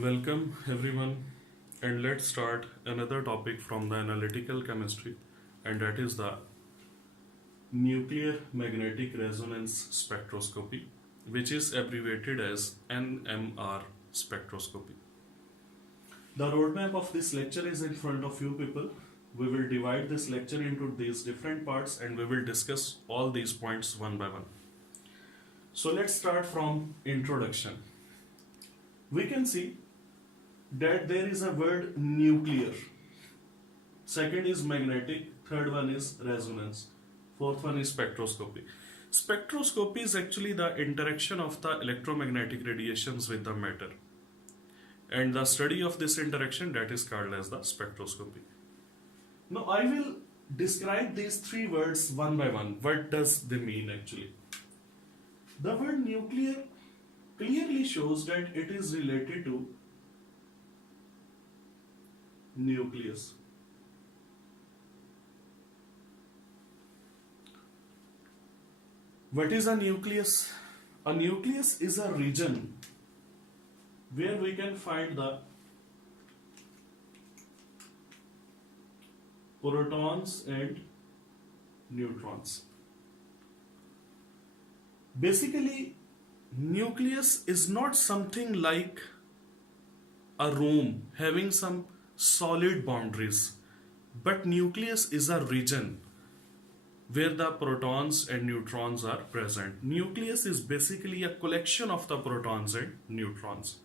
Welcome everyone, and let's start another topic from the analytical chemistry, and that is the nuclear magnetic resonance spectroscopy, which is abbreviated as NMR spectroscopy. The roadmap of this lecture is in front of you people. We will divide this lecture into these different parts and we will discuss all these points one by one. So let's start from introduction. We can see that there is a word nuclear. Second is magnetic, third one is resonance, fourth one is spectroscopy. Spectroscopy is actually the interaction of the electromagnetic radiations with the matter, and the study of this interaction, that is called as the spectroscopy. Now I will describe these three words one by one. What does they mean actually? The word nuclear clearly shows that it is related to nucleus. What is a nucleus? A nucleus is a region where we can find the protons and neutrons. Basically, nucleus is not something like a room having some solid boundaries, but nucleus is a region where the protons and neutrons are present. Nucleus is basically a collection of the protons and neutrons.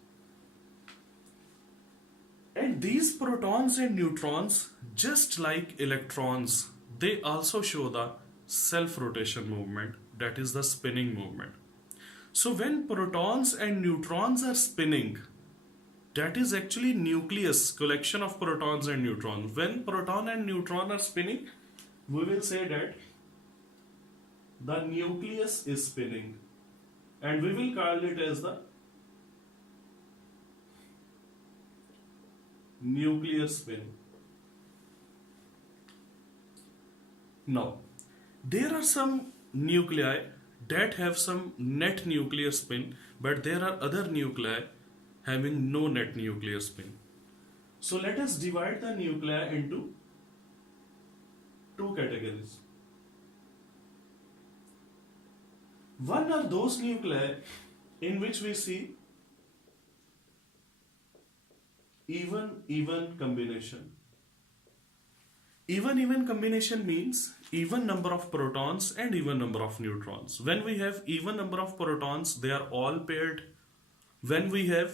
And these protons and neutrons, just like electrons, they also show the self-rotation movement, that is the spinning movement. So when protons and neutrons are spinning, that is actually nucleus, collection of protons and neutrons. When proton and neutron are spinning, we will say that the nucleus is spinning, and we will call it as the nuclear spin. Now, there are some nuclei that have some net nuclear spin, but there are other nuclei having no net nuclear spin. So let us divide the nuclei into two categories. One are those nuclei in which we see even combination. Even combination means even number of protons and even number of neutrons. When we have even number of protons, they are all paired. When we have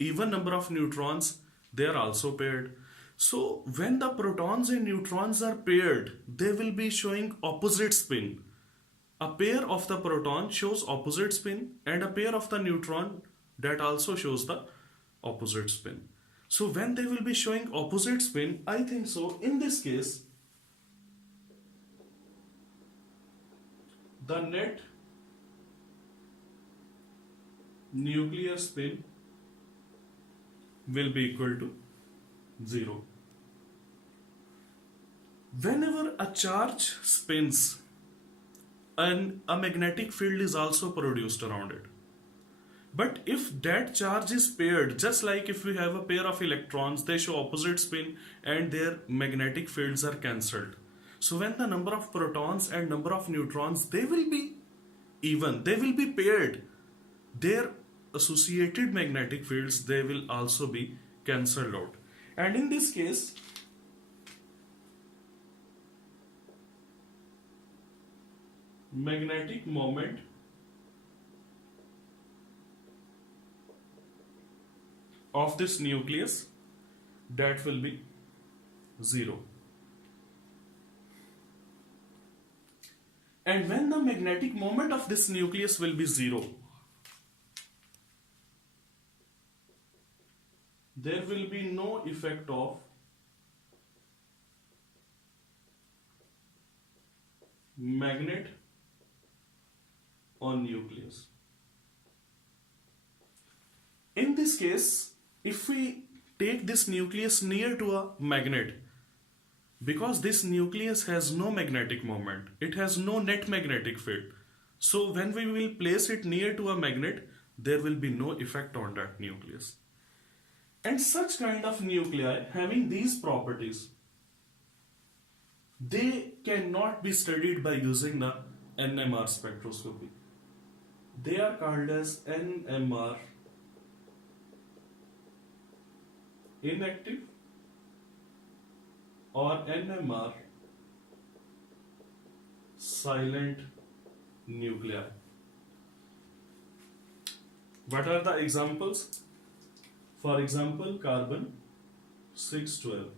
even number of neutrons, they are also paired. So when the protons and neutrons are paired, they will be showing opposite spin. A pair of the proton shows opposite spin, and a pair of the neutron that also shows the opposite spin. So when they will be showing opposite spin, I think so in this case the net nuclear spin will be equal to 0. Whenever a charge spins, and a magnetic field is also produced around it. But if that charge is paired, just like if we have a pair of electrons, they show opposite spin and their magnetic fields are cancelled. So when the number of protons and number of neutrons, they will be even, they will be paired. Their associated magnetic fields, they will also be cancelled out. And in this case, magnetic moment of this nucleus, that will be 0. And when the magnetic moment of this nucleus will be 0, there will be no effect of magnet on nucleus. In this case, if we take this nucleus near to a magnet, because this nucleus has no magnetic moment, it has no net magnetic field. So when we will place it near to a magnet, there will be no effect on that nucleus. And such kind of nuclei having these properties, they cannot be studied by using the NMR spectroscopy. They are called as NMR inactive or NMR silent nuclei. What are the examples? For example, carbon 612,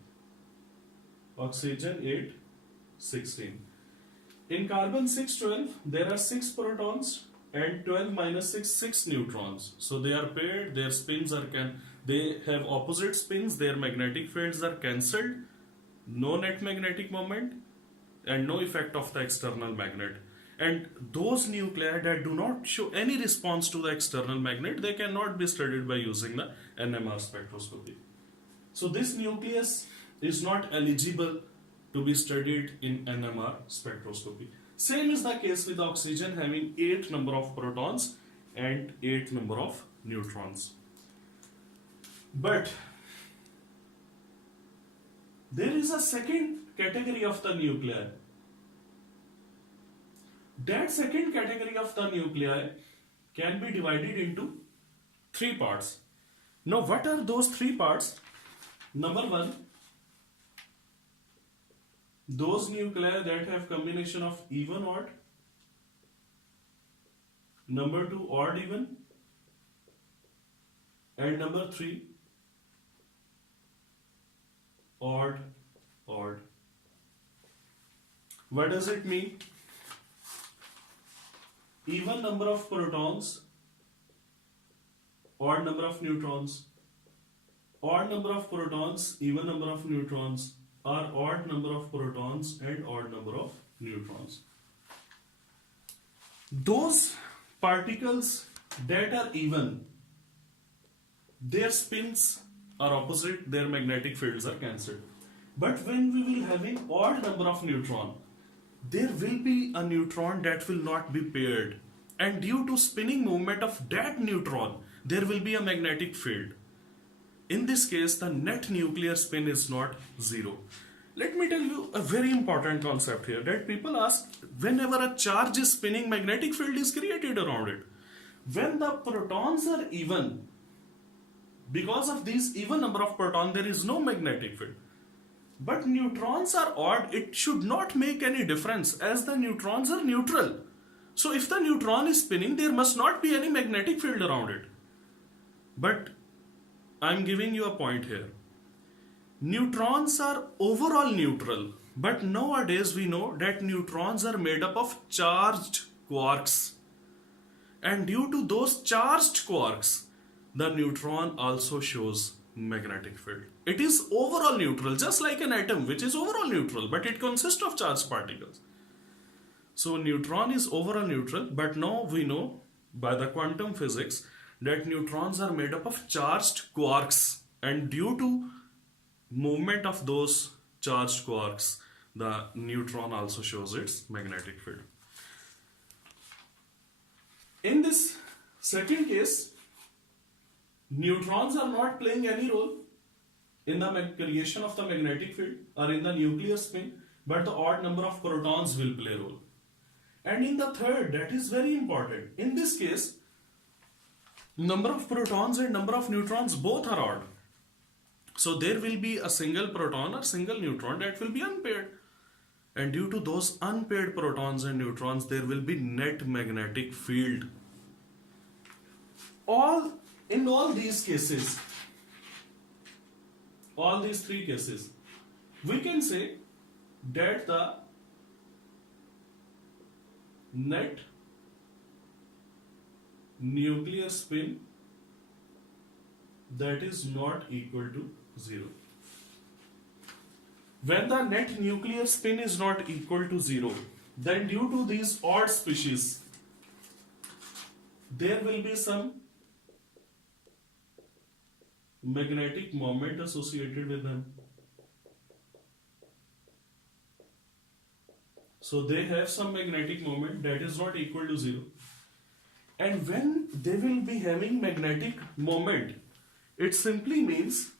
oxygen 816. In carbon 612, there are 6 protons and 12 minus 6, 6 neutrons. So they are paired, their spins are they have opposite spins, their magnetic fields are cancelled, no net magnetic moment and no effect of the external magnet. And those nuclei that do not show any response to the external magnet, they cannot be studied by using the NMR spectroscopy. So this nucleus is not eligible to be studied in NMR spectroscopy. Same is the case with oxygen having 8 number of protons and 8 number of neutrons. But there is a second category of the nuclei. That second category of the nuclei can be divided into 3 parts. Now what are those 3 parts? Number 1, those nuclei that have combination of even odd. Number 2, odd even. And number 3, odd odd. What does it mean? Even number of protons, odd number of neutrons. Odd number of protons, even number of neutrons, or odd number of protons and odd number of neutrons. Those particles that are even, their spins are opposite, their magnetic fields are cancelled. But when we will have an odd number of neutron, there will be a neutron that will not be paired, and due to spinning movement of that neutron, there will be a magnetic field. In this case, the net nuclear spin is not 0. Let me tell you a very important concept here that people ask, whenever a charge is spinning, magnetic field is created around it. When the protons are even, because of these even number of protons, there is no magnetic field. But neutrons are odd, it should not make any difference as the neutrons are neutral. So if the neutron is spinning, there must not be any magnetic field around it. But I'm giving you a point here. Neutrons are overall neutral, but nowadays we know that neutrons are made up of charged quarks. And due to those charged quarks, the neutron also shows magnetic field. It is overall neutral, just like an atom which is overall neutral, but it consists of charged particles. So neutron is overall neutral, but now we know by the quantum physics that neutrons are made up of charged quarks, and due to movement of those charged quarks, the neutron also shows its magnetic field. In this second case, neutrons are not playing any role in the creation of the magnetic field or in the nuclear spin, but the odd number of protons will play a role. And in the third, that is very important. In this case, number of protons and number of neutrons both are odd. So there will be a single proton or single neutron that will be unpaired. And due to those unpaired protons and neutrons, there will be net magnetic field. In all these cases, all these 3 cases, we can say that the net nuclear spin that is not equal to 0. When the net nuclear spin is not equal to 0, then due to these odd species, there will be some magnetic moment associated with them. So they have some magnetic moment that is not equal to 0. And when they will be having magnetic moment, It simply means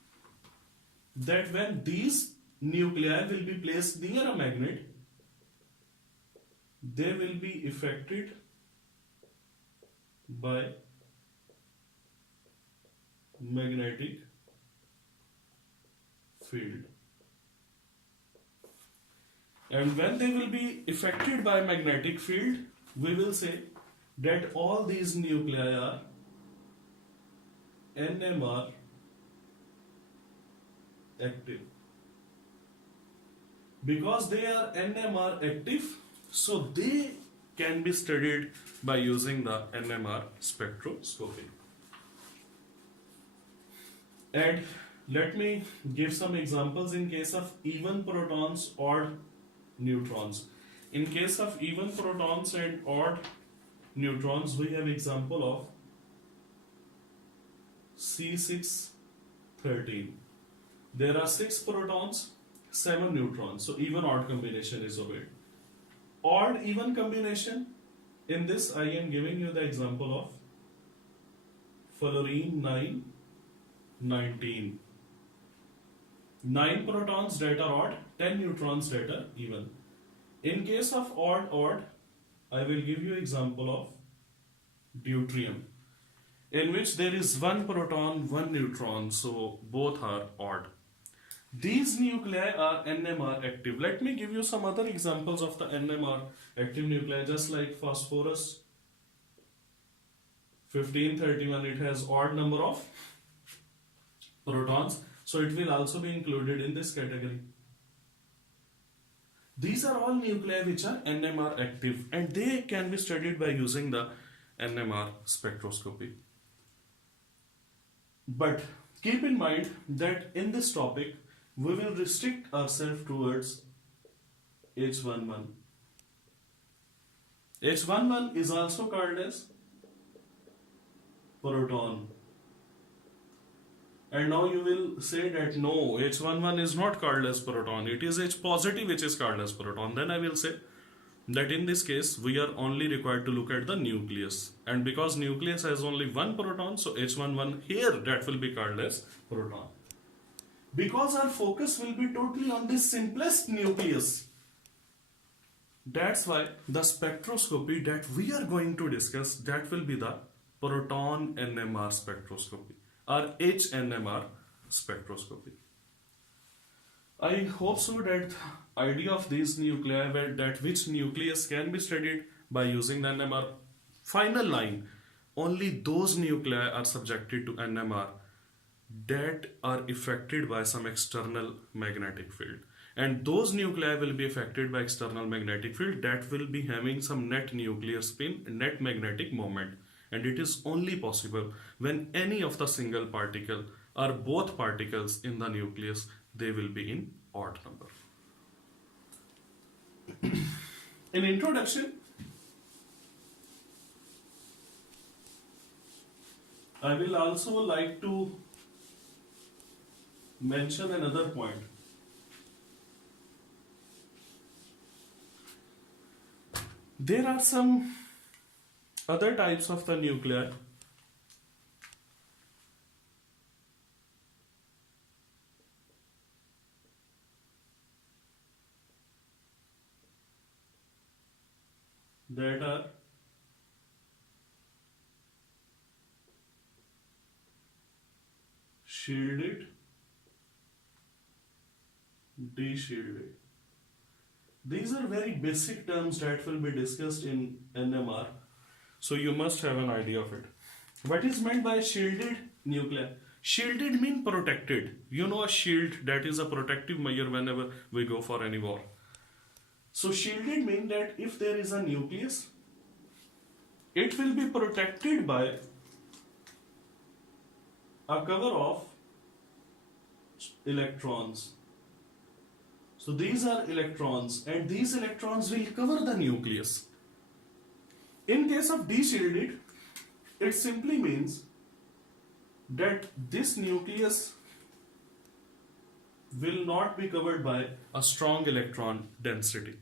that when these nuclei will be placed near a magnet, they will be affected by magnetic field. And when they will be affected by magnetic field, we will say that all these nuclei are NMR active. Because they are NMR active, so they can be studied by using the NMR spectroscopy. And let me give some examples in case of even protons or neutrons. In case of even protons and odd neutrons, we have example of C613. There are 6 protons, 7 neutrons, so even odd combination is obeyed. Odd even combination, in this I am giving you the example of fluorine 919. 9 protons that are odd, 10 neutrons that are even. In case of odd, I will give you example of deuterium, in which there is 1 proton, 1 neutron, so both are odd. These nuclei are NMR active. Let me give you some other examples of the NMR active nuclei, just like phosphorus 1531, it has odd number of protons, so it will also be included in this category. These are all nuclei which are NMR active, and they can be studied by using the NMR spectroscopy. But keep in mind that in this topic we will restrict ourselves towards H11. H11 is also called as proton. And now you will say that no, H11 is not called as proton, it is H positive which is called as proton. Then I will say that in this case we are only required to look at the nucleus, and because nucleus has only 1 proton, so H11 here, that will be called as proton. Because our focus will be totally on the simplest nucleus, that's why the spectroscopy that we are going to discuss, that will be the proton NMR spectroscopy or HNMR spectroscopy. I hope so that idea of these nuclei, that which nucleus can be studied by using the NMR. Final line, only those nuclei are subjected to NMR that are affected by some external magnetic field, and those nuclei will be affected by external magnetic field that will be having some net nuclear spin, net magnetic moment, and it is only possible when any of the single particle or both particles in the nucleus, they will be in odd number. In introduction, I will also like to mention another point. There are some other types of the nuclei that are shielded, de-shielded. These are very basic terms that will be discussed in NMR, so you must have an idea of it. What is meant by shielded nuclei? Shielded means protected. You know, a shield, that is a protective measure whenever we go for any war. So shielded means that if there is a nucleus, it will be protected by a cover of electrons. So these are electrons, and these electrons will cover the nucleus. In case of de-shielded, it simply means that this nucleus will not be covered by a strong electron density.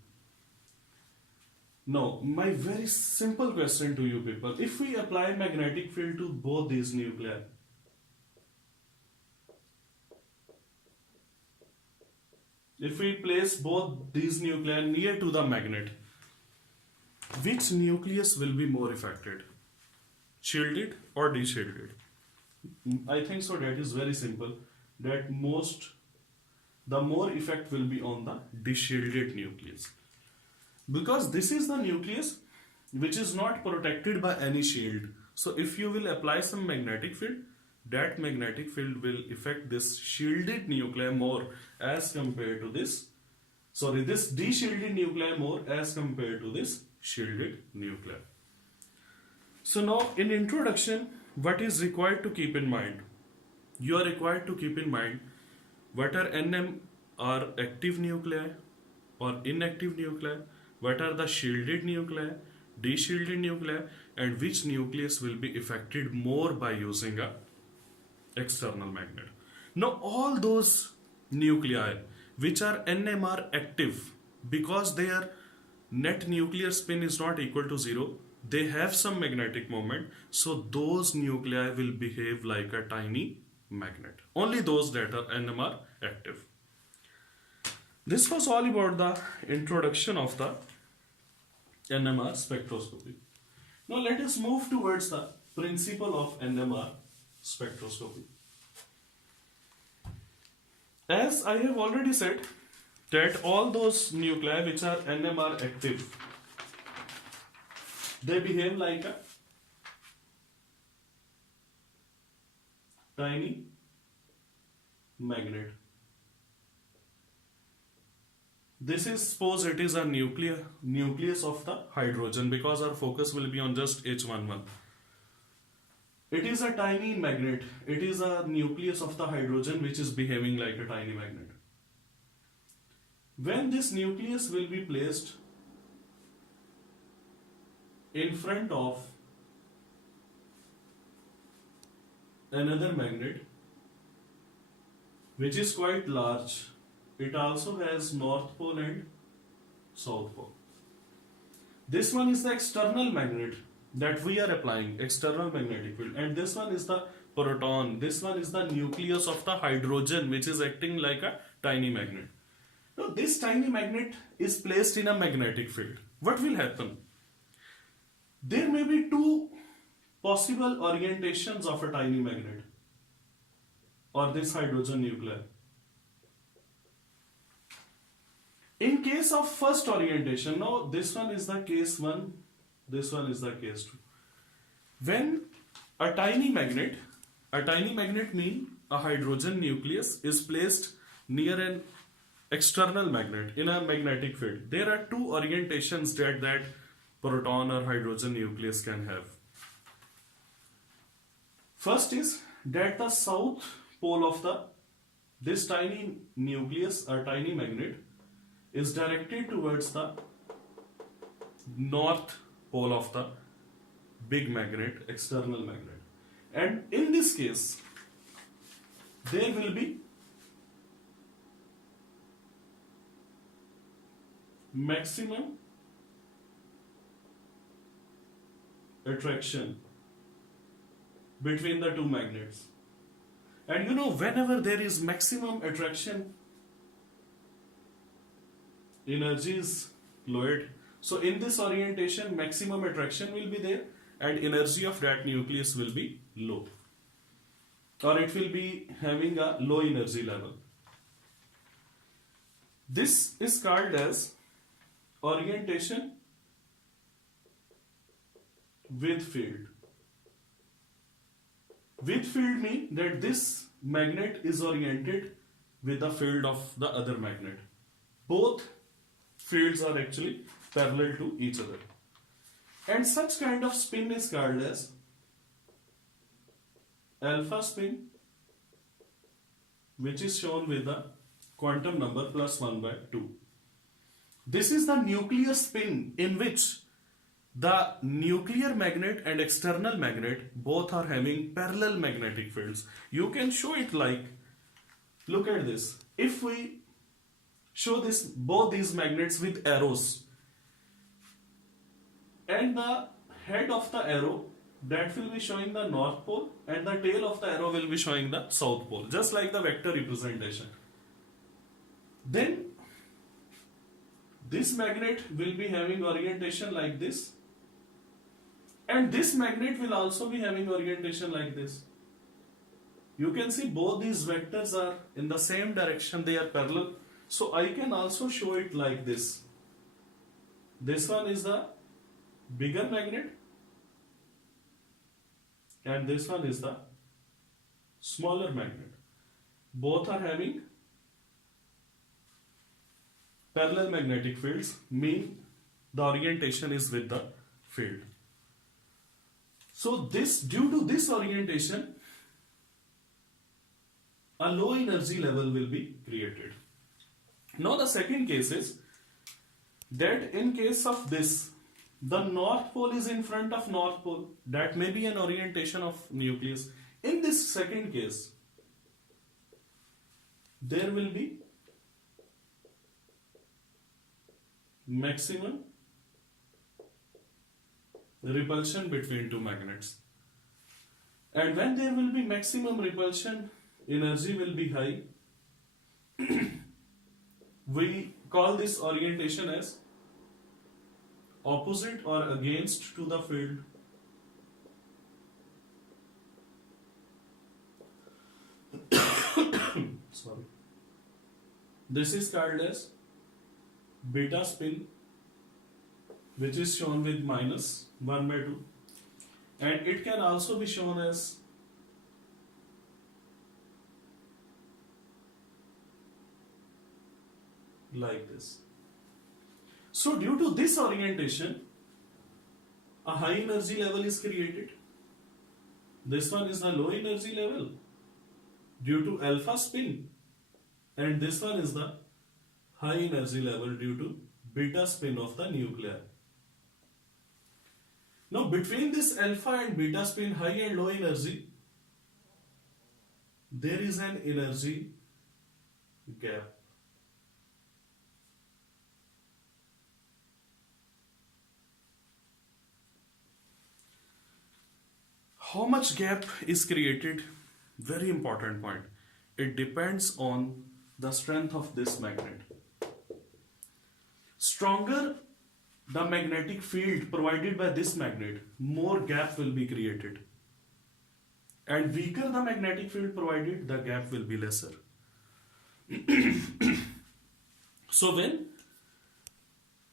Now, my very simple question to you people, if we apply magnetic field to both these nuclei, if we place both these nuclei near to the magnet, which nucleus will be more affected? Shielded or deshielded? I think so that is very simple. That the more effect will be on the deshielded nucleus. Because this is the nucleus which is not protected by any shield. So if you will apply some magnetic field, that magnetic field will affect this shielded nuclei more as compared to this deshielded nuclei more as compared to this shielded nuclei. So now in introduction, what is required to keep in mind? You are required to keep in mind what are NMR active nuclei or inactive nuclei, what are the shielded nuclei, deshielded nuclei, and which nucleus will be affected more by using a external magnet. Now all those nuclei which are NMR active, because their net nuclear spin is not equal to 0, they have some magnetic moment, so those nuclei will behave like a tiny magnet. Only those that are NMR active. This was all about the introduction of the Nmr spectroscopy. Now let us move towards the principle of Nmr spectroscopy. As I have already said, that all those nuclei which are NMR active, they behave like a tiny magnet. This is, suppose it is a nucleus of the hydrogen, because our focus will be on just H11. It is a tiny magnet. It is a nucleus of the hydrogen which is behaving like a tiny magnet. When this nucleus will be placed in front of another magnet which is quite large, it also has north pole and south pole. This one is the external magnet that we are applying, external magnetic field, and this one is the proton. This one is the nucleus of the hydrogen which is acting like a tiny magnet. Now this tiny magnet is placed in a magnetic field. What will happen? There may be two possible orientations of a tiny magnet or this hydrogen nuclei. In case of first orientation, now this one is the case 1, this one is the case 2. When a tiny magnet means a hydrogen nucleus is placed near an external magnet in a magnetic field, there are two orientations that proton or hydrogen nucleus can have. First is that the south pole of this tiny nucleus or tiny magnet is directed towards the north pole of the big magnet, external magnet. And in this case, there will be maximum attraction between the two magnets. And you know, whenever there is maximum attraction, energy is lowered. So in this orientation, maximum attraction will be there and energy of that nucleus will be low, or it will be having a low energy level. This is called as orientation with field. With field means that this magnet is oriented with the field of the other magnet. Both fields are actually parallel to each other. And such kind of spin is called as alpha spin, which is shown with the quantum number +1/2. This is the nuclear spin in which the nuclear magnet and external magnet both are having parallel magnetic fields. You can show it like, look at this. If we show both these magnets with arrows, and the head of the arrow that will be showing the north pole and the tail of the arrow will be showing the south pole, just like the vector representation. Then this magnet will be having orientation like this, and this magnet will also be having orientation like this. You can see both these vectors are in the same direction, they are parallel. So I can also show it like this. This one is the bigger magnet and this one is the smaller magnet. Both are having parallel magnetic fields, mean the orientation is with the field. So due to this orientation, a low energy level will be created. Now the second case is that in case of this, the north pole is in front of north pole. That may be an orientation of nucleus. In this second case, there will be maximum repulsion between two magnets. And when there will be maximum repulsion, energy will be high. We call this orientation as opposite or against to the field. Sorry. This is called as beta spin, which is shown with minus 1/2, and it can also be shown as like this. So due to this orientation, a high energy level is created. This one is the low energy level due to alpha spin, and this one is the high energy level due to beta spin of the nuclei. Now between this alpha and beta spin, high and low energy, there is an energy gap. How much gap is created? Very important point. It depends on the strength of this magnet. Stronger the magnetic field provided by this magnet, more gap will be created. And weaker the magnetic field provided, the gap will be lesser. So when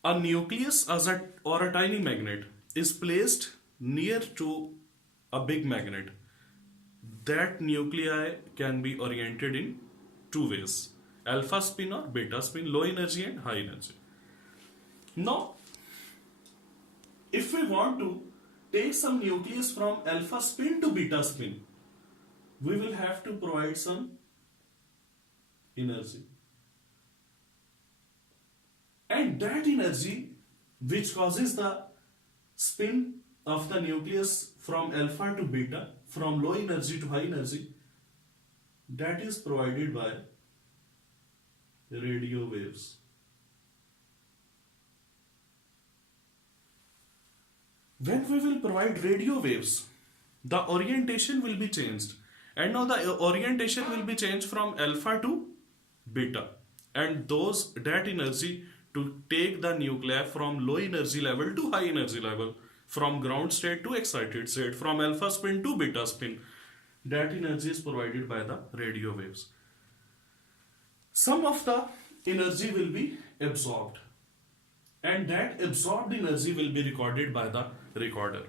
a nucleus or a tiny magnet is placed near to a big magnet, that nuclei can be oriented in two ways: alpha spin or beta spin, low energy and high energy. Now, if we want to take some nucleus from alpha spin to beta spin, we will have to provide some energy. And that energy, which causes the spin of the nucleus from alpha to beta, from low energy to high energy, that is provided by radio waves. When we will provide radio waves, the orientation will be changed. And now the orientation will be changed from alpha to beta. And that energy to take the nuclei from low energy level to high energy level, from ground state to excited state, from alpha spin to beta spin, that energy is provided by the radio waves. Some of the energy will be absorbed, and that absorbed energy will be recorded by the recorder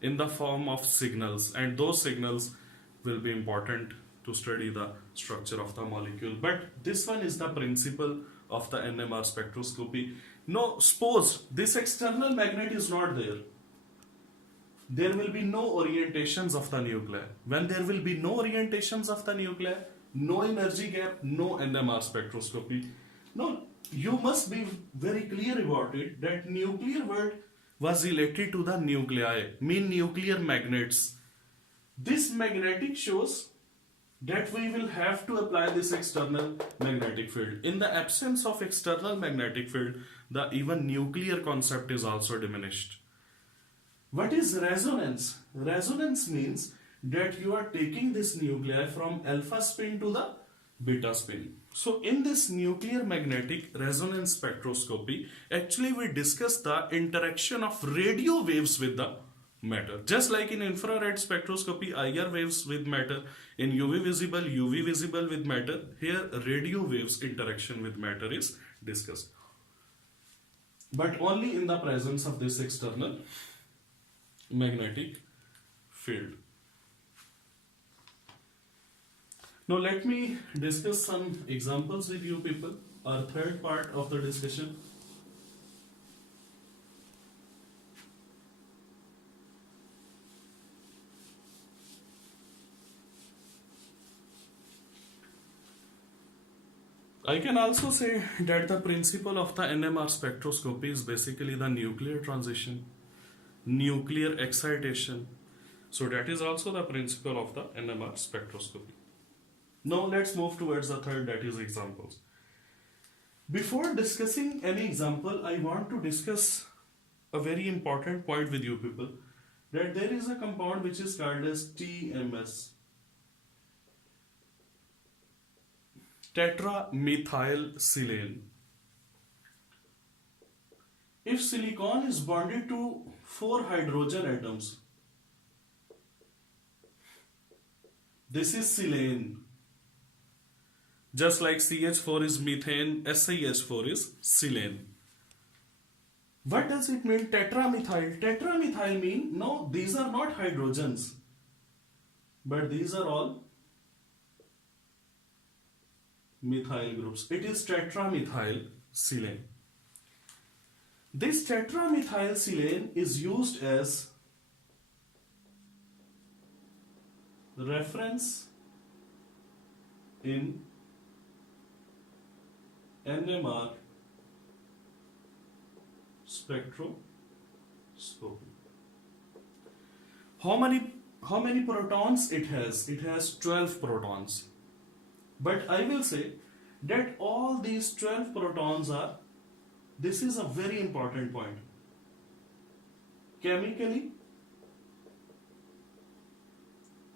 in the form of signals, and those signals will be important to study the structure of the molecule. But this one is the principle of the Nmr spectroscopy. Now suppose this external magnet is not there, there will be no orientations of the nuclei. When there will be no orientations of the nuclei, no energy gap, no Nmr spectroscopy. Now you must be very clear about it that nuclear world was related to the nuclei, mean nuclear magnets. This magnetic shows that we will have to apply this external magnetic field. In the absence of external magnetic field, the even nuclear concept is also diminished. What is resonance? Resonance means that you are taking this nuclei from alpha spin to the beta spin. So in this nuclear magnetic resonance spectroscopy, actually we discuss the interaction of radio waves with the matter. Just like in infrared spectroscopy, IR waves with matter, in UV visible with matter, here radio waves interaction with matter is discussed. But only in the presence of this external magnetic field. Now let me discuss some examples with you people, our third part of the discussion. I can also say that the principle of the NMR spectroscopy is basically the nuclear transition, nuclear excitation. So that is also the principle of the NMR spectroscopy. Now let's move towards the third, that is examples. Before discussing any example, I want to discuss a very important point with you people, that there is a compound which is called as TMS, tetramethylsilane. If silicon is bonded to 4 hydrogen atoms, this is silane. Just like CH4 is methane, SiH4 is silane. What does it mean, tetramethyl? Tetramethyl mean, no, these are not hydrogens, but these are all methyl groups. It is tetramethylsilane. This tetramethylsilane is used as reference in NMR spectroscopy. How many protons it has? It has 12 protons. But I will say that all these 12 protons are, this is a very important point, chemically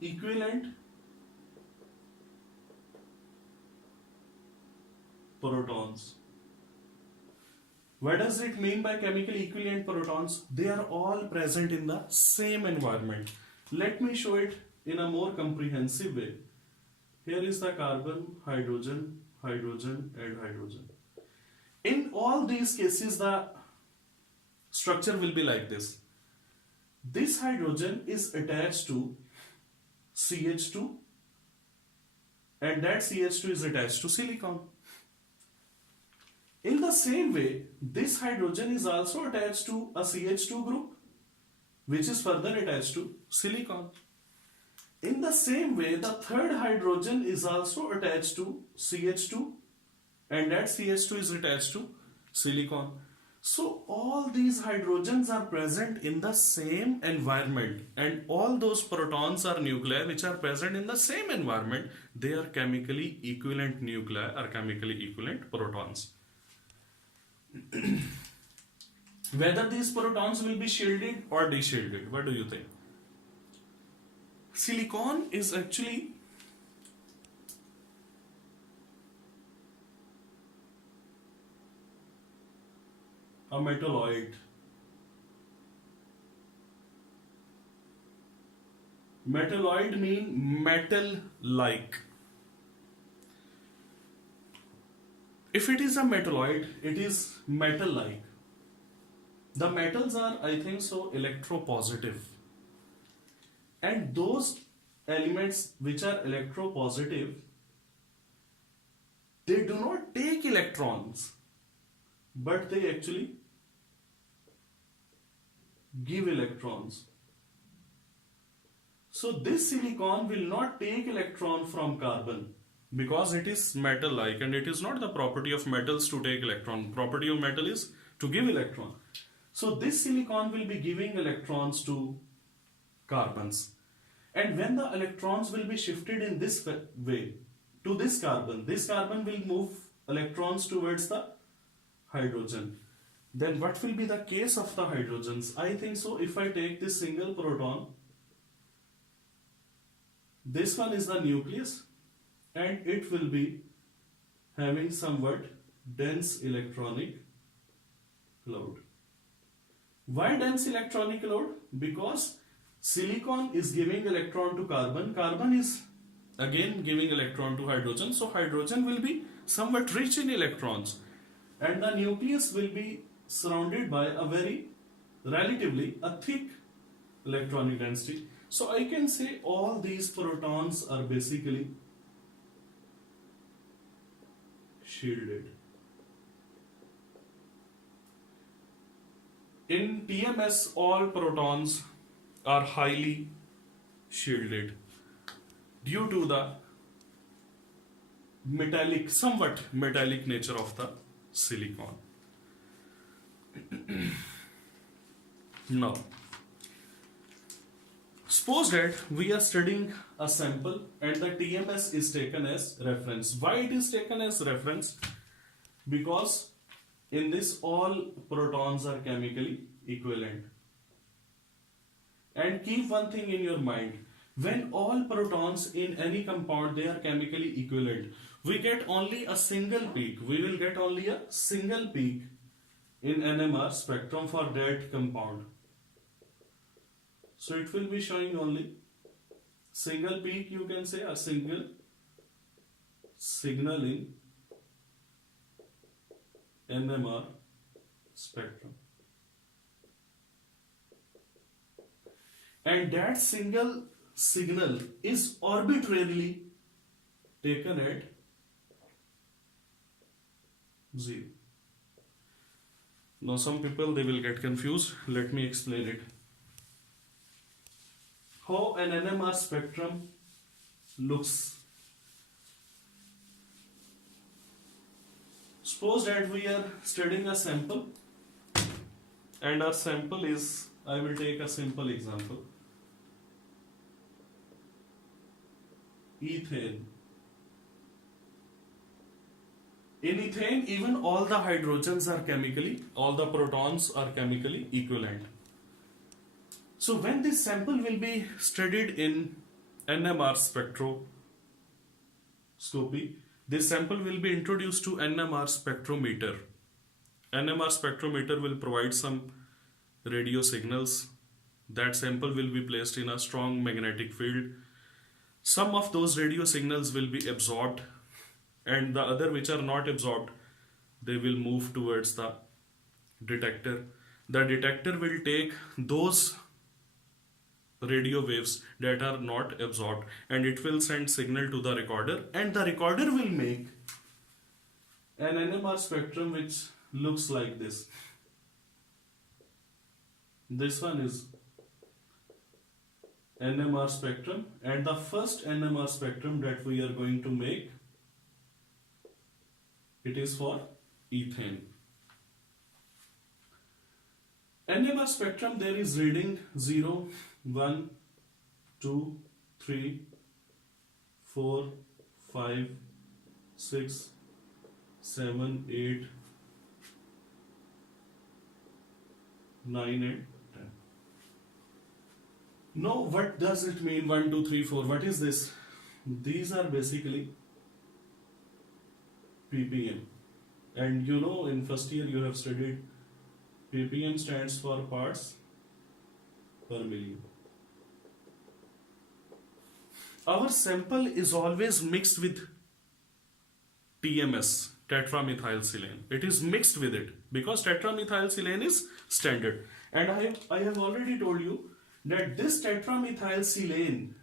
equivalent protons. What does it mean by chemically equivalent protons? They are all present in the same environment. Let me show it in a more comprehensive way. Here is the carbon, hydrogen, hydrogen, and hydrogen. In all these cases, the structure will be like this. This hydrogen is attached to CH2, and that CH2 is attached to silicon. In the same way, this hydrogen is also attached to a CH2 group, which is further attached to silicon. In the same way, the third hydrogen is also attached to CH2, and that CH2 is attached to silicon. So all these hydrogens are present in the same environment, and all those protons are nuclei which are present in the same environment. They are chemically equivalent nuclei or chemically equivalent protons. Whether these protons will be shielded or deshielded, what do you think? Silicon is actually a metalloid. Metalloid mean metal-like. If it is a metalloid, it is metal-like. The metals are, I think so, electropositive. And those elements which are electropositive, they do not take electrons, but they actually give electrons. So this silicon will not take electron from carbon because it is metal-like, and it is not the property of metals to take electron. Property of metal is to give electron. So this silicon will be giving electrons to carbons. And when the electrons will be shifted in this way to this carbon will move electrons towards the hydrogen. Then what will be the case of the hydrogens? I think so, if I take this single proton, this one is the nucleus, and it will be having somewhat dense electronic load. Why dense electronic load? Because silicon is giving electron to carbon, carbon is again giving electron to hydrogen, so hydrogen will be somewhat rich in electrons, and the nucleus will be surrounded by a very relatively a thick electronic density. So I can say all these protons are basically shielded. In TMS, all protons are highly shielded due to the metallic, somewhat metallic nature of the silicon. Now, suppose that we are studying a sample and the TMS is taken as reference. Why it is taken as reference? Because in this all protons are chemically equivalent. And keep one thing in your mind. When all protons in any compound they are chemically equivalent, we get only a single peak. We will get only a single peak in NMR spectrum for that compound. So it will be showing only single peak, you can say a single signal in NMR spectrum. And that single signal is arbitrarily taken at 0. Now some people they will get confused. Let me explain it. How an NMR spectrum looks. Suppose that we are studying a sample and our sample is, I will take a simple example, ethane. In ethane, even all the hydrogens are chemically, all the protons are chemically equivalent. So when this sample will be studied in NMR spectroscopy, this sample will be introduced to NMR spectrometer. NMR spectrometer will provide some radio signals. That sample will be placed in a strong magnetic field. Some of those radio signals will be absorbed, and the other which are not absorbed, they will move towards the detector. The detector will take those radio waves that are not absorbed and it will send signal to the recorder, and the recorder will make an NMR spectrum which looks like this. This one is NMR spectrum, and the first NMR spectrum that we are going to make, it is for ethane. NMR spectrum, there is reading 0, 1, 2, 3, 4, 5, 6, 7, 8, 9 and 10. Now what does it mean 1, 2, 3, 4? What is this? These are basically ppm, and you know in first year you have studied ppm stands for parts per million. Our sample is always mixed with TMS, tetramethylsilane. It is mixed with it because tetramethylsilane is standard, and I have already told you that this tetramethylsilane,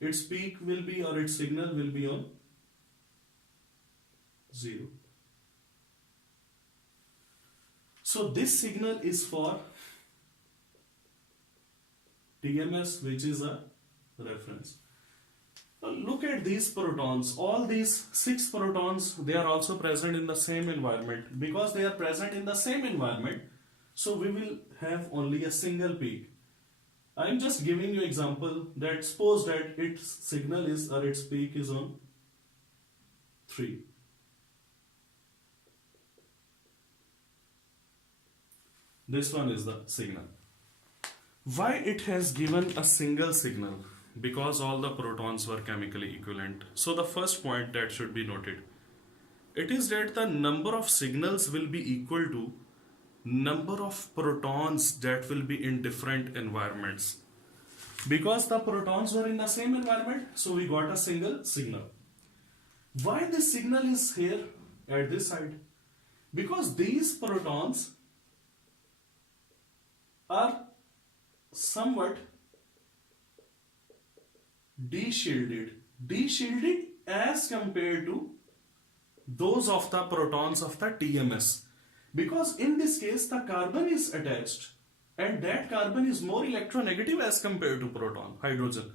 its peak will be, or its signal will be on 0. So this signal is for TMS, which is a reference. Now look at these protons. All these 6 protons, they are also present in the same environment. Because they are present in the same environment, so we will have only a single peak. I am just giving you example that suppose that its signal is, or its peak is on 3. This one is the signal. Why it has given a single signal? because all the protons were chemically equivalent. So the first point that should be noted, it is that the number of signals will be equal to number of protons that will be in different environments. Because the protons were in the same environment, so we got a single signal. Why this signal is here at this side? Because these protons are somewhat de-shielded as compared to those of the protons of the TMS. Because in this case the carbon is attached and that carbon is more electronegative as compared to proton, hydrogen.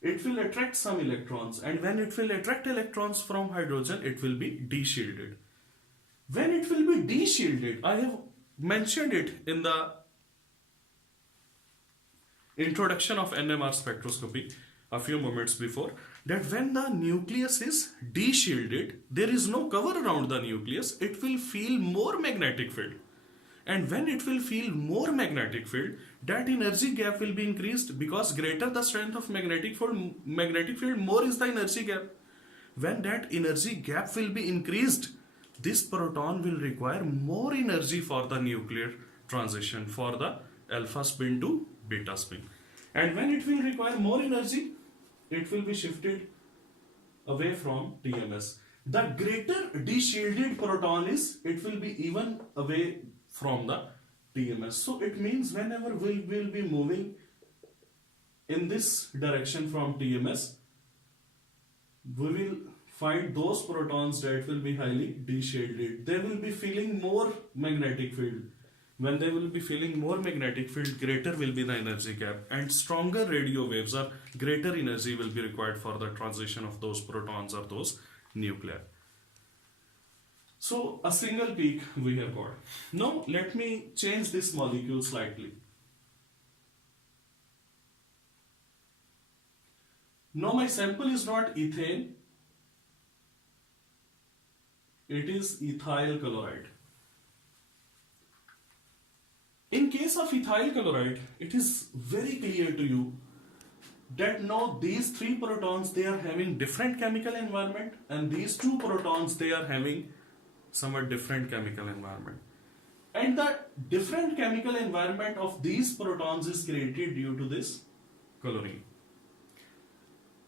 It will attract some electrons, and when it will attract electrons from hydrogen, it will be de-shielded. When it will be de-shielded, I have mentioned it in the introduction of NMR spectroscopy a few moments before, that when the nucleus is de-shielded, there is no cover around the nucleus, it will feel more magnetic field. And when it will feel more magnetic field, that energy gap will be increased, because greater the strength of magnetic field, more is the energy gap. When that energy gap will be increased, this proton will require more energy for the nuclear transition, for the alpha spin to beta spin. And when it will require more energy, it will be shifted away from TMS. The greater de-shielded proton is, it will be even away from the TMS. So it means whenever we will be moving in this direction from TMS, we will find those protons that will be highly de-shielded. They will be feeling more magnetic field. When they will be feeling more magnetic field, greater will be the energy gap, and stronger radio waves or greater energy will be required for the transition of those protons or those nuclei. So a single peak we have got. Now let me change this molecule slightly. Now my sample is not ethane, it is ethyl chloride. In case of ethyl chloride, it is very clear to you that now these three protons, they are having different chemical environment, and these two protons, they are having somewhat different chemical environment. And the different chemical environment of these protons is created due to this chlorine.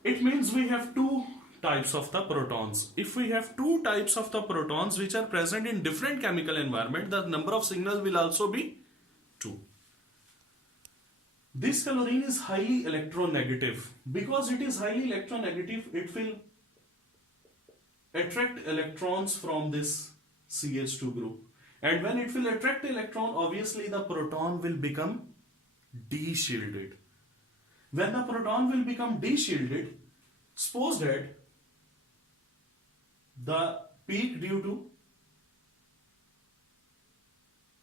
It means we have two types of the protons. If we have two types of the protons which are present in different chemical environment, the number of signals will also be 2. This chlorine is highly electronegative. Because it is highly electronegative, it will attract electrons from this CH2 group. And when it will attract electron, obviously the proton will become de-shielded. When the proton will become de-shielded, suppose that the peak due to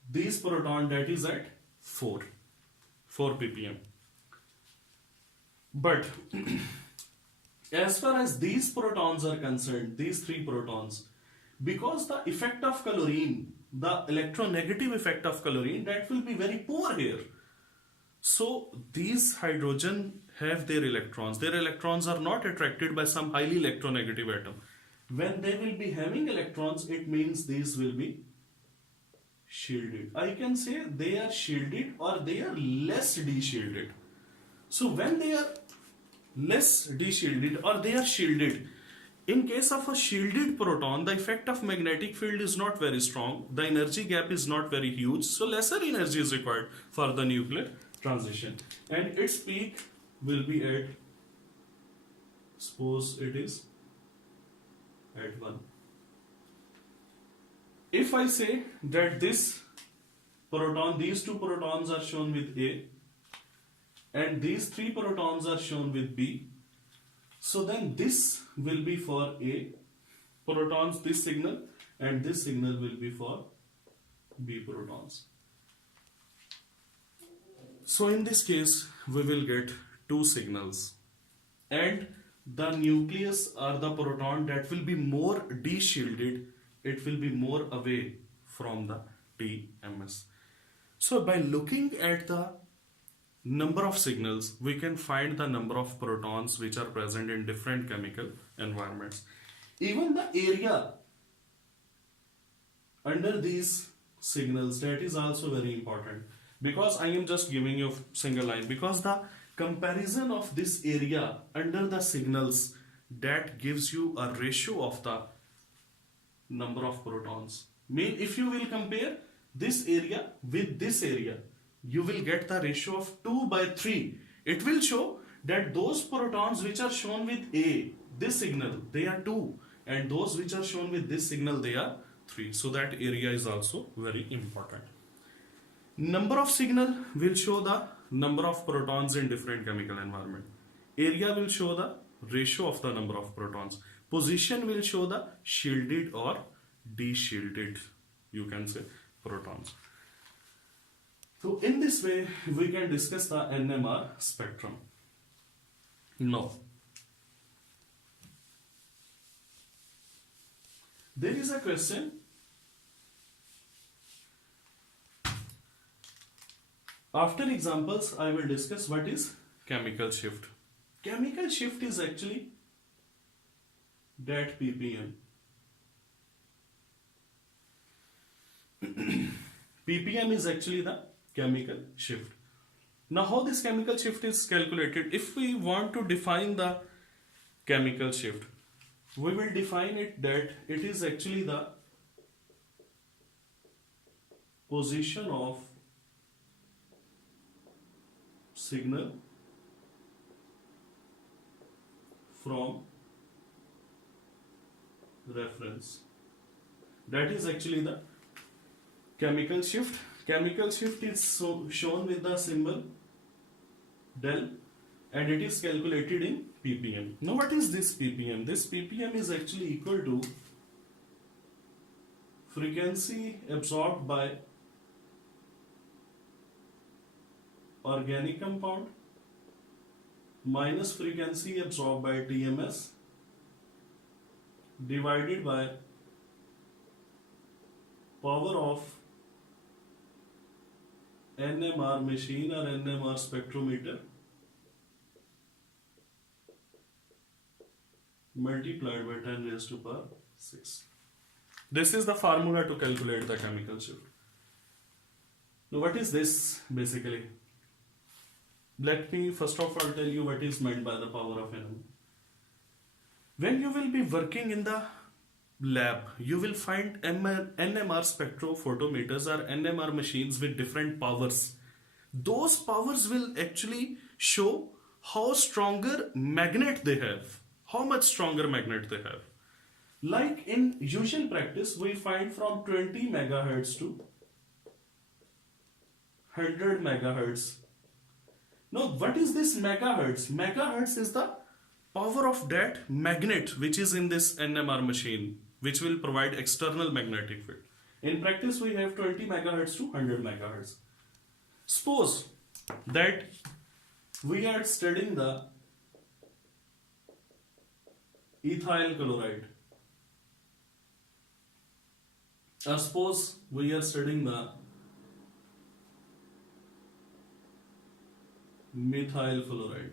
this proton, that is at 4 ppm. But as far as these protons are concerned, these three protons, because the effect of chlorine, the electronegative effect of chlorine, that will be very poor here. So these hydrogen have their electrons. Their electrons are not attracted by some highly electronegative atom. When they will be having electrons, it means these will be shielded. I can say they are shielded or they are less de-shielded. So when they are less de-shielded or they are shielded, in case of a shielded proton, the effect of magnetic field is not very strong, the energy gap is not very huge, so lesser energy is required for the nuclear transition, and its peak will be at, suppose it is at 1. If I say that this proton, these two protons are shown with A and these three protons are shown with B, so then this will be for A protons, this signal, and this signal will be for B protons. So in this case, we will get two signals, and the nucleus or the proton that will be more de-shielded, it will be more away from the TMS. So by looking at the number of signals, we can find the number of protons which are present in different chemical environments. Even the area under these signals, that is also very important, because I am just giving you a single line, because the comparison of this area under the signals, that gives you a ratio of the number of protons. Mean if you will compare this area with this area, you will get the ratio of 2/3. It will show that those protons which are shown with A, this signal, they are 2, and those which are shown with this signal, they are 3. So that area is also very important. Number of signal will show the number of protons in different chemical environment. Area will show the ratio of the number of protons. Position will show the shielded or de-shielded, you can say, protons. So in this way, we can discuss the NMR spectrum. Now, there is a question. After examples, I will discuss what is chemical shift. Chemical shift is actually that ppm. ppm is actually the chemical shift. Now, how this chemical shift is calculated? If we want to define the chemical shift, we will define it that it is actually the position of signal from reference. That is actually the chemical shift. Chemical shift is shown with the symbol del, and it is calculated in ppm. Now, what is this ppm? This ppm is actually equal to frequency absorbed by organic compound minus frequency absorbed by TMS divided by power of NMR machine or NMR spectrometer multiplied by 10 raised to power 6. This is the formula to calculate the chemical shift. Now, what is this basically? Let me first of all tell you what is meant by the power of NMR. When you will be working in the lab, you will find NMR spectrophotometers or NMR machines with different powers. Those powers will actually show how stronger magnet they have, how much stronger magnet they have. Like in usual practice, we find from 20 megahertz to 100 megahertz. Now, what is this megahertz? Megahertz is the power of that magnet which is in this NMR machine, which will provide external magnetic field. In practice, we have 20 megahertz to 100 megahertz. Suppose that we are studying the ethyl chloride. Or suppose we are studying the methyl fluoride.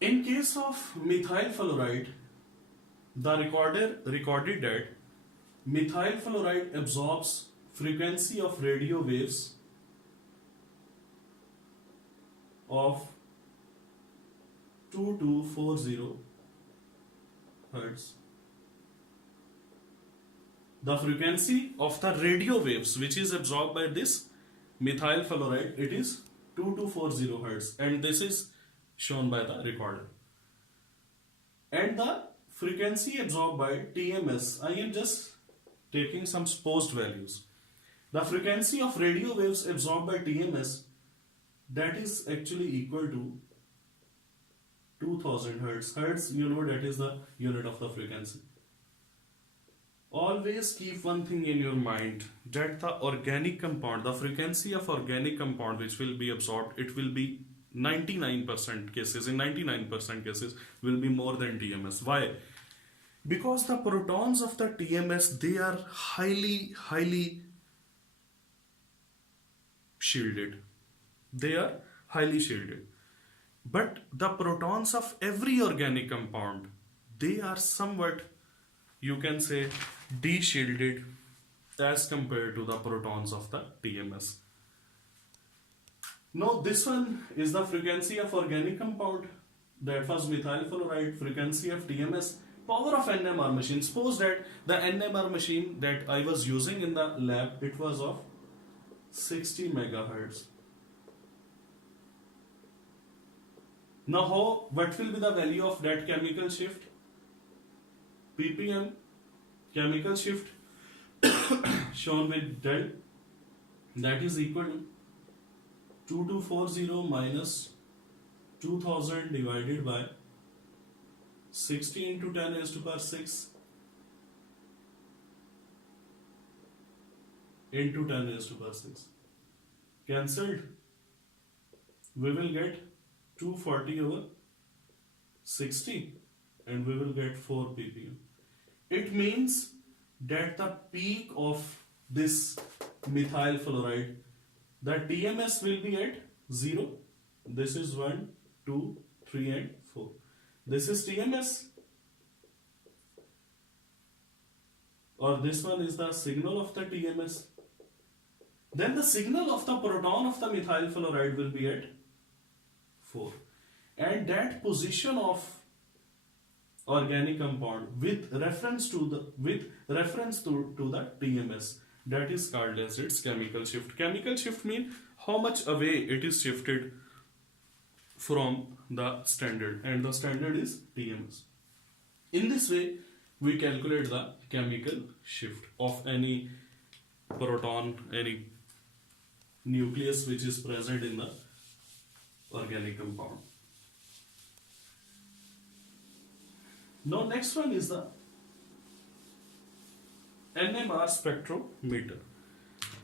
In case of methyl fluoride, the recorded that methyl fluoride absorbs frequency of radio waves of 2240 Hertz. The frequency of the radio waves which is absorbed by this methyl fluoride, it is 2240 Hertz, and this is shown by the recorder. And the frequency absorbed by TMS, I am just taking some supposed values. The frequency of radio waves absorbed by TMS, that is actually equal to 2000 Hertz. Hertz, you know, that is the unit of the frequency. Always keep one thing in your mind, that the organic compound, the frequency of organic compound which will be absorbed, it will be 99% cases, in 99% cases will be more than TMS. Why? Because the protons of the TMS, they are highly shielded. They are highly shielded. But the protons of every organic compound, they are somewhat, you can say, de-shielded as compared to the protons of the TMS. Now this one is the frequency of organic compound. That was methyl fluoride. Frequency of TMS. Power of NMR machine. Suppose that the NMR machine that I was using in the lab, it was of 60 megahertz. Now what will be the value of that chemical shift? ppm, chemical shift shown with del, that is equal to 2240 minus 2000 divided by 60 into 10 raised to power 6 into 10 raised to power 6. Cancelled. We will get 240 over 60 and we will get 4 ppm. It means that the peak of this methyl fluoride, the TMS will be at 0. This is 1, 2, 3 and 4. This is TMS, or this one is the signal of the TMS. Then the signal of the proton of the methyl fluoride will be at 4. And that position of organic compound with reference to the TMS, that is called as its chemical shift. Chemical shift means how much away it is shifted from the standard, and the standard is TMS. In this way, we calculate the chemical shift of any proton, any nucleus which is present in the organic compound. Now next one is the NMR spectrometer.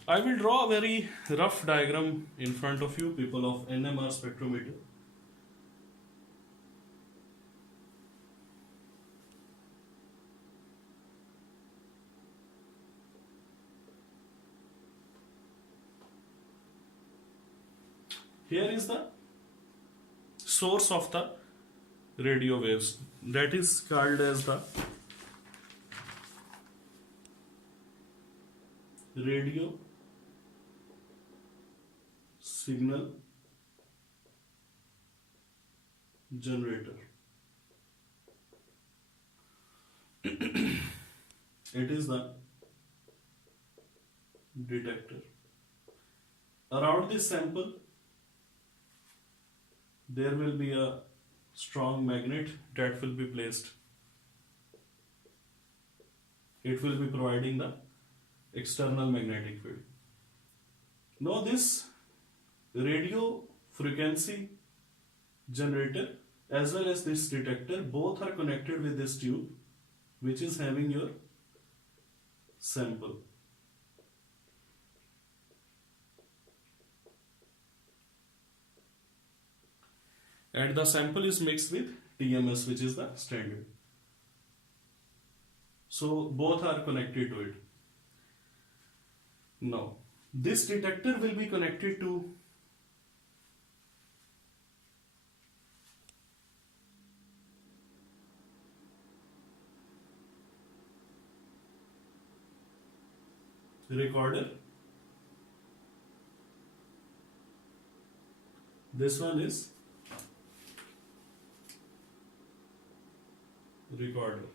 I will draw a very rough diagram in front of you people of NMR spectrometer. Here is the source of the radio waves, that is called as the radio signal generator. It is the detector. Around this sample there will be a strong magnet that will be placed. It will be providing the external magnetic field. Now this radio frequency generator as well as this detector, both are connected with this tube which is having your sample. And the sample is mixed with TMS, which is the standard. So both are connected to it. Now this detector will be connected to recorder. This one is recorder,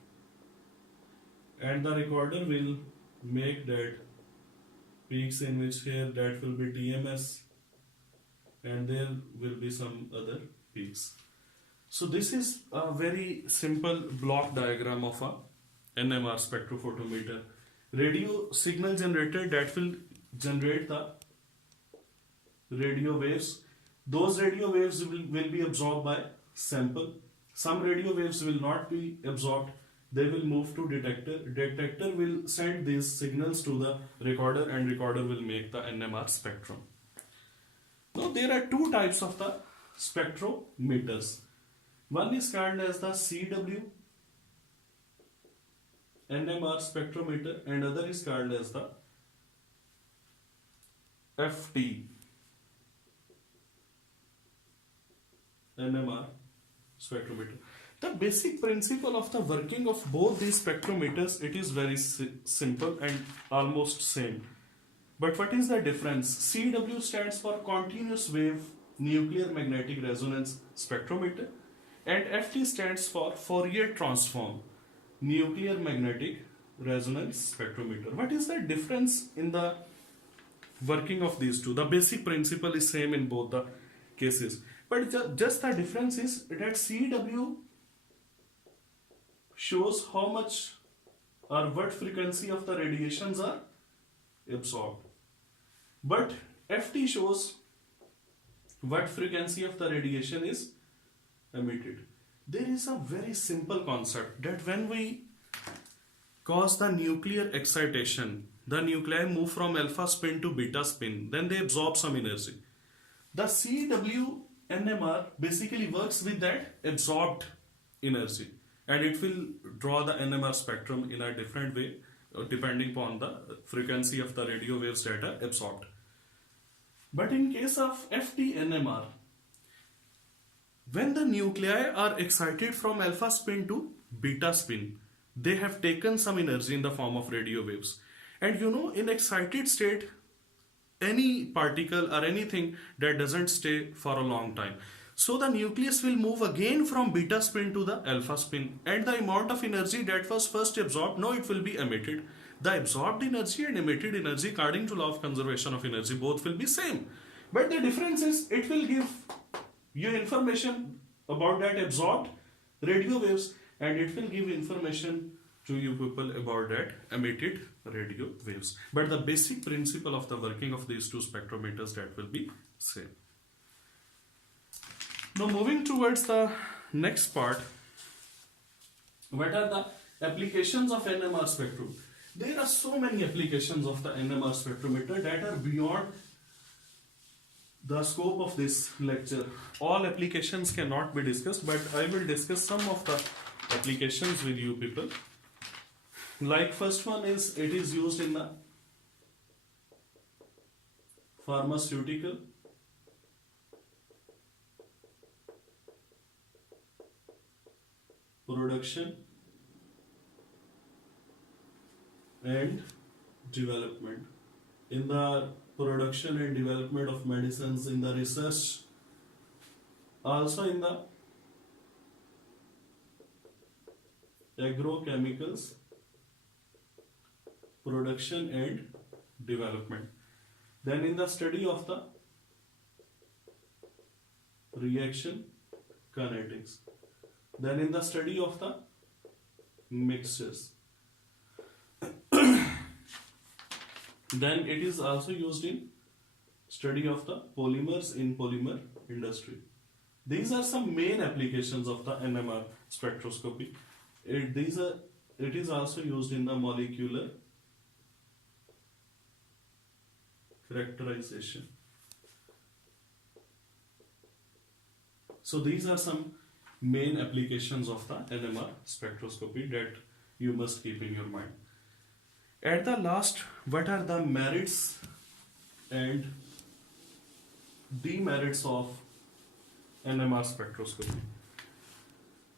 and the recorder will make that peaks in which here that will be TMS and there will be some other peaks. So this is a very simple block diagram of a NMR spectrophotometer. Radio signal generator that will generate the radio waves. Those radio waves will be absorbed by sample. Some radio waves will not be absorbed. They will move to detector. Detector will send these signals to the recorder and recorder will make the NMR spectrum. Now there are two types of the spectrometers. One is called as the CW NMR spectrometer and other is called as the FT NMR spectrometer. The basic principle of the working of both these spectrometers, it is very simple and almost same. But what is the difference? CW stands for continuous wave nuclear magnetic resonance spectrometer, and FT stands for Fourier transform nuclear magnetic resonance spectrometer. What is the difference in the working of these two? The basic principle is same in both the cases, but just the difference is that CW shows how much or what frequency of the radiations are absorbed, but FT shows what frequency of the radiation is emitted. There is a very simple concept that when we cause the nuclear excitation, the nuclei move from alpha spin to beta spin, then they absorb some energy. The CW NMR basically works with that absorbed energy, and it will draw the NMR spectrum in a different way depending upon the frequency of the radio waves that are absorbed. But in case of FT NMR, when the nuclei are excited from alpha spin to beta spin, they have taken some energy in the form of radio waves. And you know, in excited state, any particle or anything that doesn't stay for a long time. So the nucleus will move again from beta spin to the alpha spin, and the amount of energy that was first absorbed, now it will be emitted. The absorbed energy and emitted energy, according to law of conservation of energy, both will be same. But the difference is it will give you information about that absorbed radio waves, and it will give information to you people about that emitted radio waves. But the basic principle of the working of these two spectrometers, that will be same. Now moving towards the next part, what are the applications of NMR spectrum? There are so many applications of the NMR spectrometer that are beyond the scope of this lecture. All applications cannot be discussed, but I will discuss some of the applications with you people. Like first one is, it is used in the pharmaceutical, production and development. In the production and development of medicines, in the research, also in the agrochemicals, production and development. Then in the study of the reaction kinetics. Then in the study of the mixtures. Then it is also used in study of the polymers in polymer industry. These are some main applications of the NMR spectroscopy. It is also used in the molecular characterization. So these are some main applications of the NMR spectroscopy that you must keep in your mind. At the last, what are the merits and demerits of NMR spectroscopy?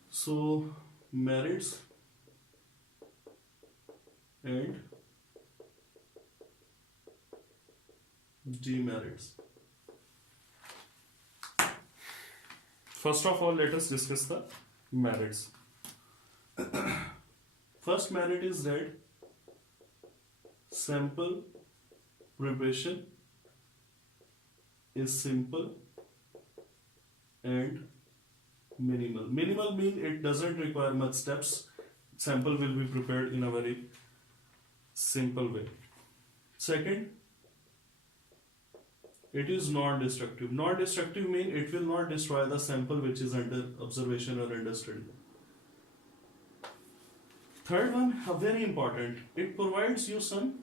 So merits and demerits. First of all, let us discuss the merits. First merit is that sample preparation is simple and minimal. Minimal means it doesn't require much steps. Sample will be prepared in a very simple way. Second, it is non-destructive. Non-destructive means it will not destroy the sample which is under observation or under study. Third one, very important, it provides you some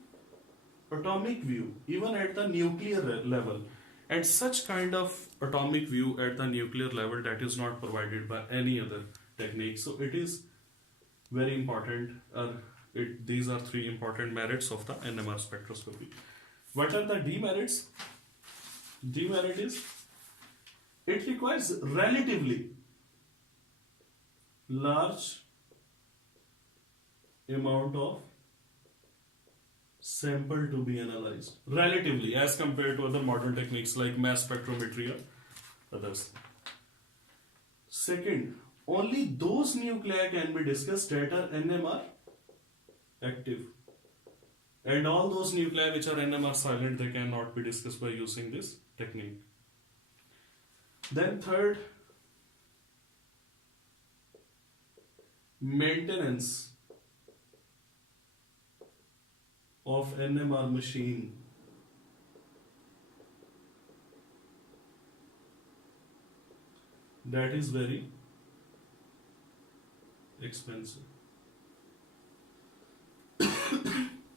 atomic view even at the nuclear level, and such kind of atomic view at the nuclear level that is not provided by any other technique. So it is very important. These are three important merits of the NMR spectroscopy. What are the demerits? Demerit is it requires relatively large amount of sample to be analyzed, relatively, as compared to other modern techniques like mass spectrometry or others. Second, only those nuclei can be discussed that are NMR active, and all those nuclei which are NMR silent, they cannot be discussed by using this technique. Then third, maintenance of NMR machine that is very expensive.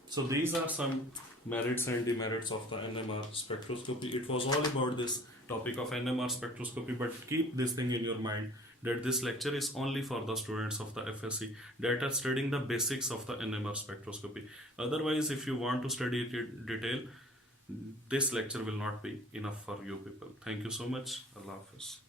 So these are some merits and demerits of the NMR spectroscopy. It was all about this topic of NMR spectroscopy, but keep this thing in your mind that this lecture is only for the students of the FSC that are studying the basics of the NMR spectroscopy. Otherwise, if you want to study it in detail, this lecture will not be enough for you people. Thank you so much. Allah Hafiz.